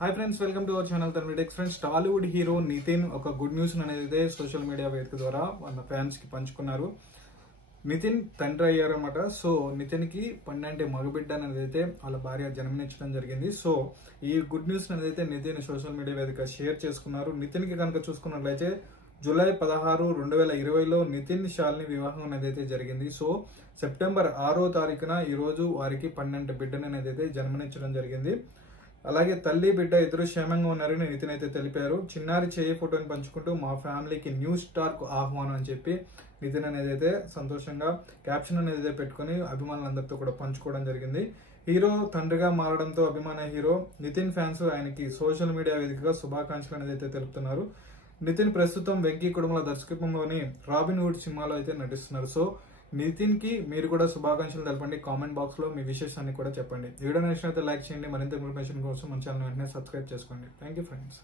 Hi friends, welcome to our channel తన్విటెక్స్. Friends, Tollywood hero Nithin ఒక good news అనేది social media వేదిక ద్వారా మన ఫ్యాన్స్ కి పంచుకున్నారు. నితిన్ తండ్రి అయ్యారన్నమాట. సో నితిన్ కి 12 మగబిడ్డ అనేది అయితే వాళ్ళ భార్య జన్మనిచ్చడం జరిగింది. సో ఈ గుడ్ న్యూస్ అనేది అయితే నితిన్ సోషల్ మీడియా వేదిక షేర్ చేసుకున్నారు. నితిన్ కి కనుక చూసుకున్నట్లయితే జూలై 16, 2020లో నితిన్ శాలిని వివాహం అనేది అయితే జరిగింది. సో సెప్టెంబర్ 6వ తారీఖున ఈ రోజు వారికి 12 బిడ్డను అనేది అయితే జన్మనిచ్చడం జరిగింది. అలాగే తల్లి బిడ్డ ఇద్దరు క్షేమంగా ఉన్నారని నితిన్ అయితే తెలిపారు. చిన్నారి చేయి ఫోటోని పంచుకుంటూ మా ఫ్యామిలీకి న్యూ స్టార్ కు ఆహ్వానం అని చెప్పి నితిన్ అనేది అయితే సంతోషంగా క్యాప్షన్ అనేది అయితే పెట్టుకుని అభిమానులందరితో కూడా పంచుకోవడం జరిగింది. హీరో తండ్రిగా మారడంతో అభిమాన హీరో నితిన్ ఫ్యాన్స్ ఆయనకి సోషల్ మీడియా వేదికగా శుభాకాంక్షలు అనేది అయితే తెలుపుతున్నారు. నితిన్ ప్రస్తుతం వెంకీ కుటుంబల దర్శకత్వంలోని రాబిన్ హుడ్ సినిమాలో అయితే నటిస్తున్నారు. సో నితిన్ కి మీరు కూడా శుభాకాంక్షలు తెలపండి. కామెంట్ బాక్స్ లో మీ విశేషాన్ని కూడా చెప్పండి. వీడియో నచ్చినట్లయితే లైక్ చేయండి. మరింత ఇన్ఫర్మేషన్ కోసం మన ఛానల్ వెంటనే సబ్స్క్రైబ్ చేసుకోండి. Thank you friends.